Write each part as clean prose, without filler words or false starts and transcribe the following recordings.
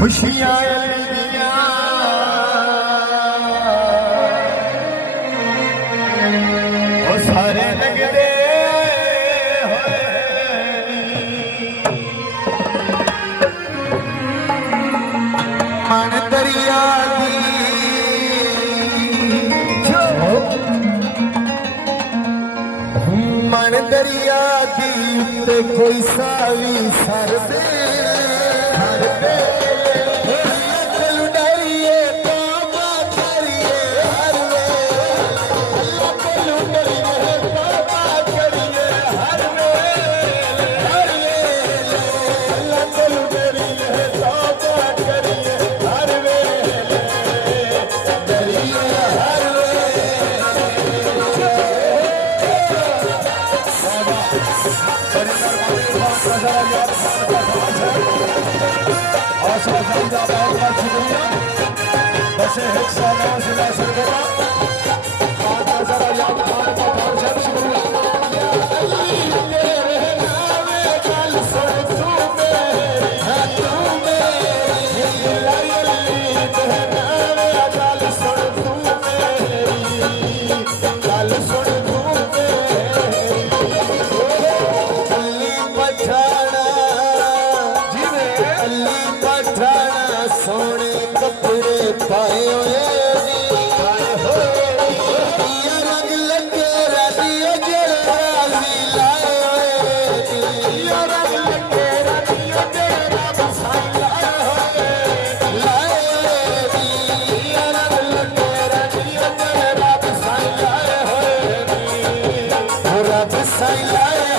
खुशियां वो सारे लगदे मन दरिया मन दरिया दी ते कोई सावी सर दे सोने कपड़े पाए रंग लगे राधिया जरा लाए रंग लगे राधिया जरा लाए रंग लगे राधिया जरा रब साई लाए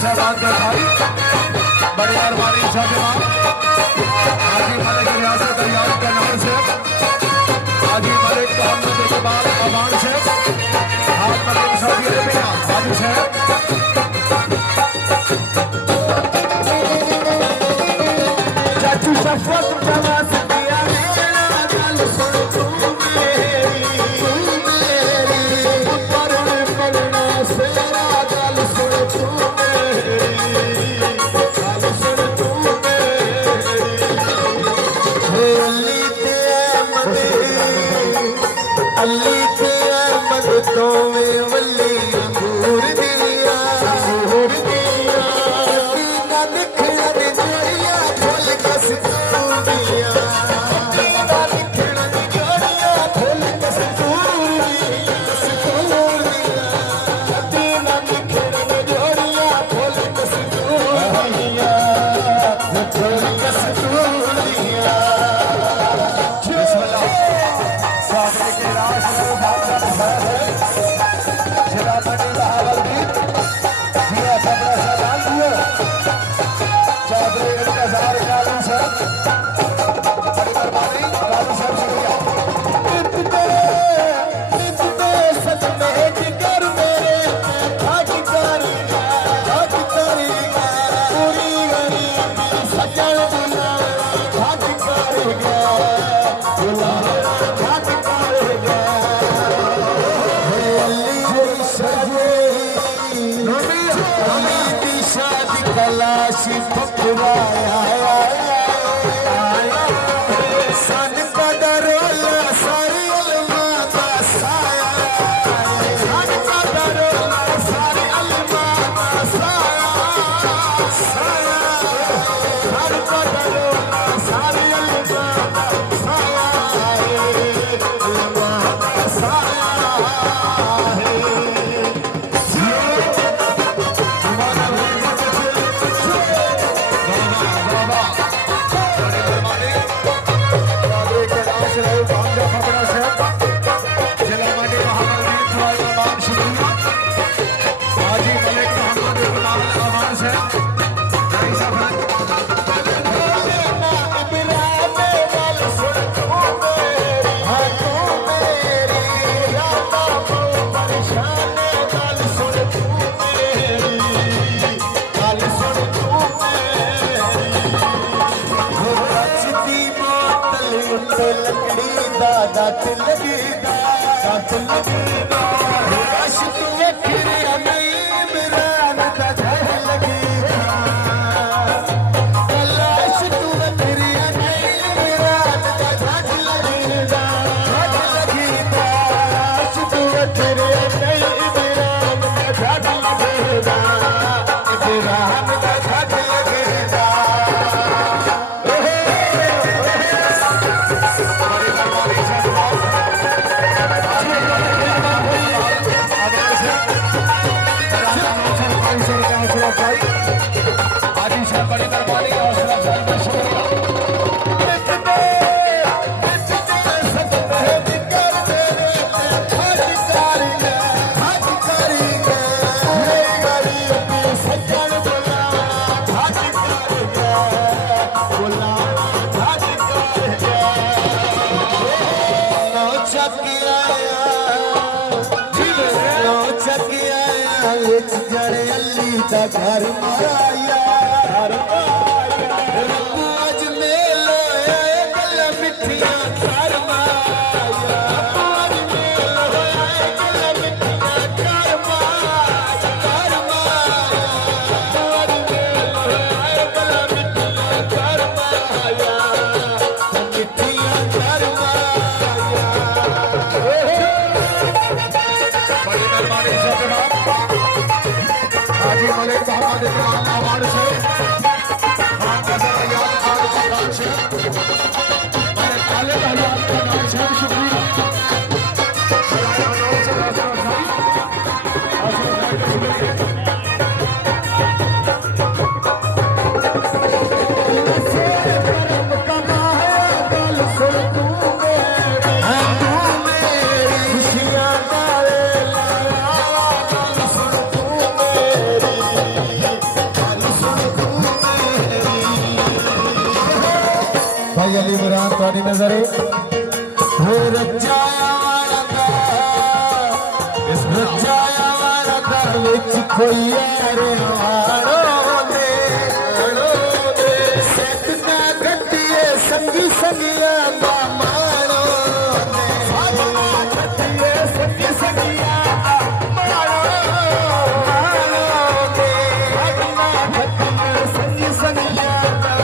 साहब के भाई बड़े अरमानी शाहजहां हाजी मलिक रियासत रियाज के नाम से हाजी मलिक मोहम्मद इकबाल अमान से हाज मलिक सऊदी अरेबिया हाजी साहब चाचू शफकत जवास दिया मेरा दिल सुन तू मेरी पर पलना सेरा दिल सुन तू अली के अहमद तो में वली अंगूर दिया ना दिखना दी जोड़िया फुल कस दिया ना दिखना दी जोड़िया फुल कस दिया ना दिखना दी जोड़िया फुल कस दिया फुल कस दिया कलाशी पकड़ाया सन कदरोला सारी अलमा का साया सन कदरोला सारी अलमा का साया सन कदरोला सारी अलमा का साया अलमा का साया लकड़ी दादा लगी दा घर माया आज मेलो आए गल मिठिया घर माया आज मेलो आए गल मिठिया घर माया घर माया आज मेलो आए गल मिठिया घर माया मिठिया घर माया बड़ी मेहरबानी से जनाब हाजी मलिक मोहम्मद इकराम अवार्ड से खान नजर याद खान पठान से मैंने काले हजात का नाम से भी शुक्रिया भाई अली इमरान थोड़ी नजर हो रजाया वाला विच कोई यारे हाड़ो दे सत ना गट्टिए संगी संगिया दा मारो गट्टिए संगी संगिया दे गट्टिए संगी संगिया दा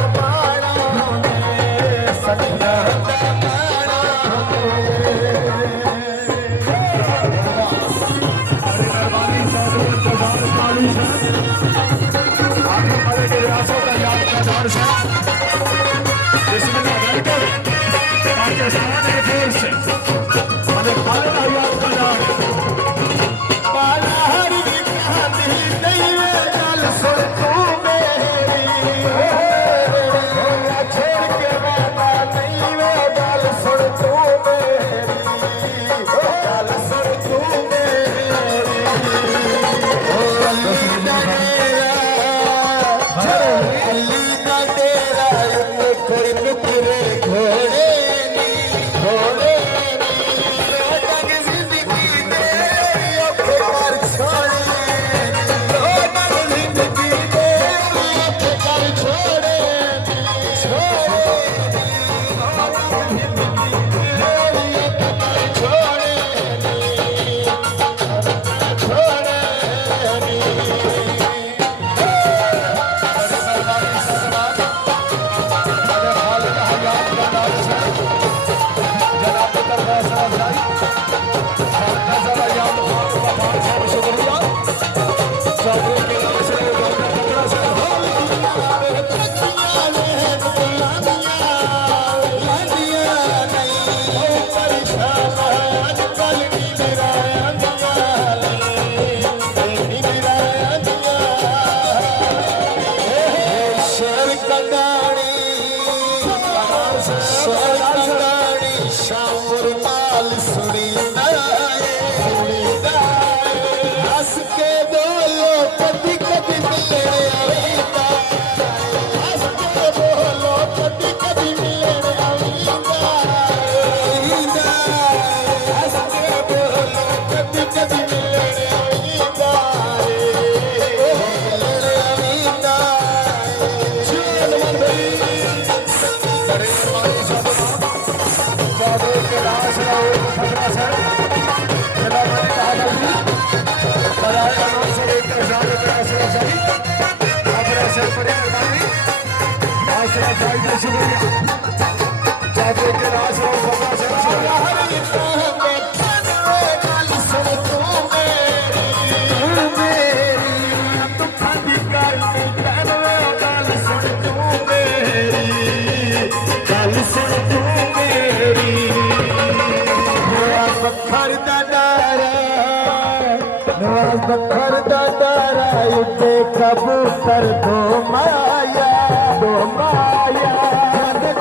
बखर दादारा उठे कबूतर दो माया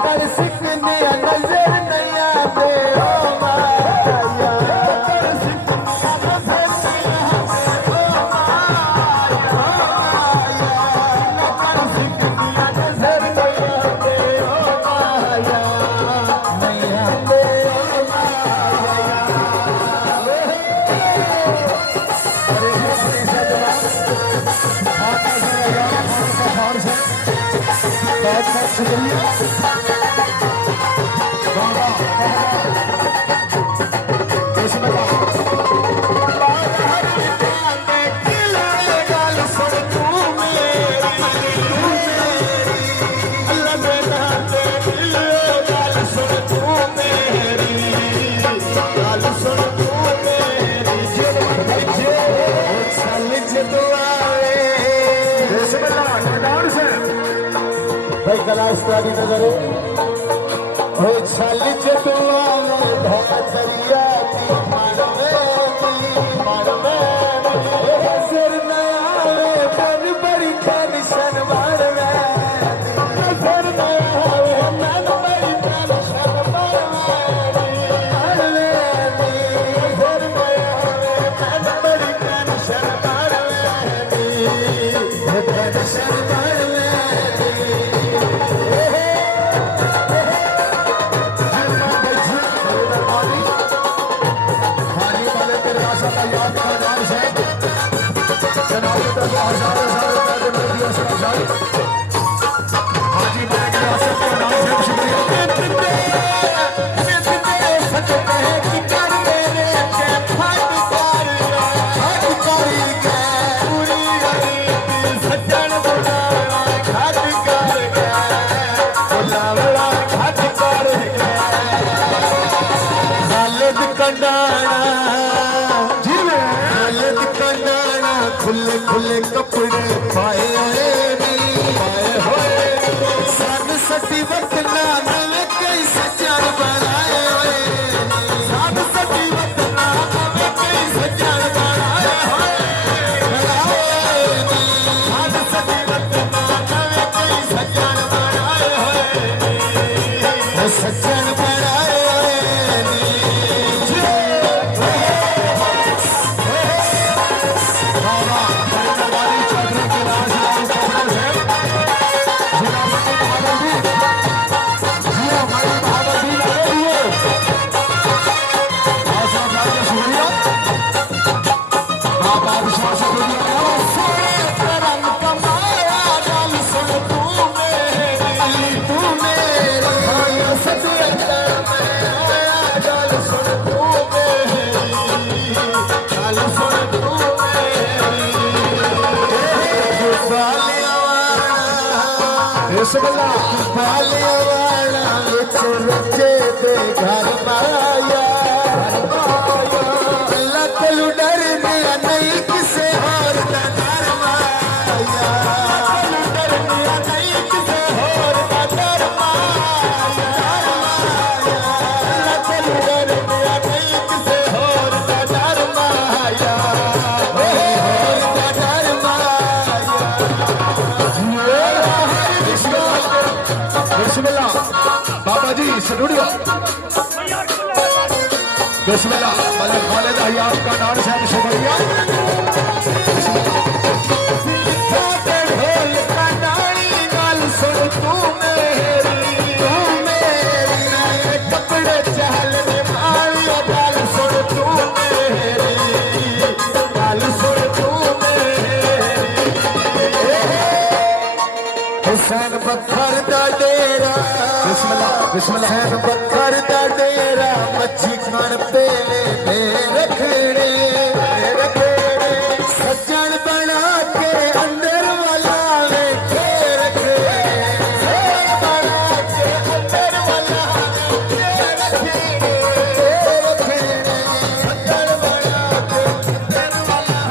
कर सिकने नजर नया दे ओ माया कर सिकने नजर नया दे ओ माया नया दे ओ माया भाई कला स्टारी नजरे हो छल चतुआ दरिया की मारवे सिर नया बन बड़ी टेंशन मारवे सिर नया मन बड़ी टेंशन मारवे सिर नया मन बड़ी टेंशन मारवे टेंशन खुले खुले कपड़े पाए होए सन सती वतना नवे कई सजन बनाए होए सन सती वतना नवे कई सजन बनाए होए सन सती वतना नवे कई सजन बनाए होए सजन बनाए रचे दे घर माया अल्लाह को डर दिया नहीं किसे और डर माया डर दिया नहीं किसे और डर माया अल्लाह को डर दिया नहीं किसे और डर माया डर माया बिस्मिल्लाह बाबा जी स्टूडियो बिस्मिल्लाह मलिक खालिद अय्याब का नाम साहब शुक्रिया ढोल का नारी गाल सुन तू मेरी कपड़े चहल में मारिया गाल सुन तू मेरी गाल सुन तू मेरी हुसैन बखर दा डेरा बिस्मिल्लाह हुसैन बखर दा डेरा मच्छी खान पेले दे रखड़े सज्जन बना के अंदर वाला बैठे रखे बना के अंदर वाला बैठे रखे सज्जन बना के अंदर वाला बैठे बना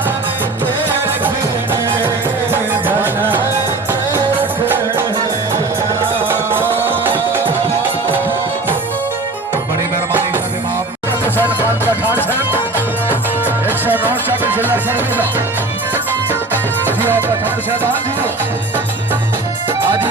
जिला सरगुजा जी आप पठान साहब आज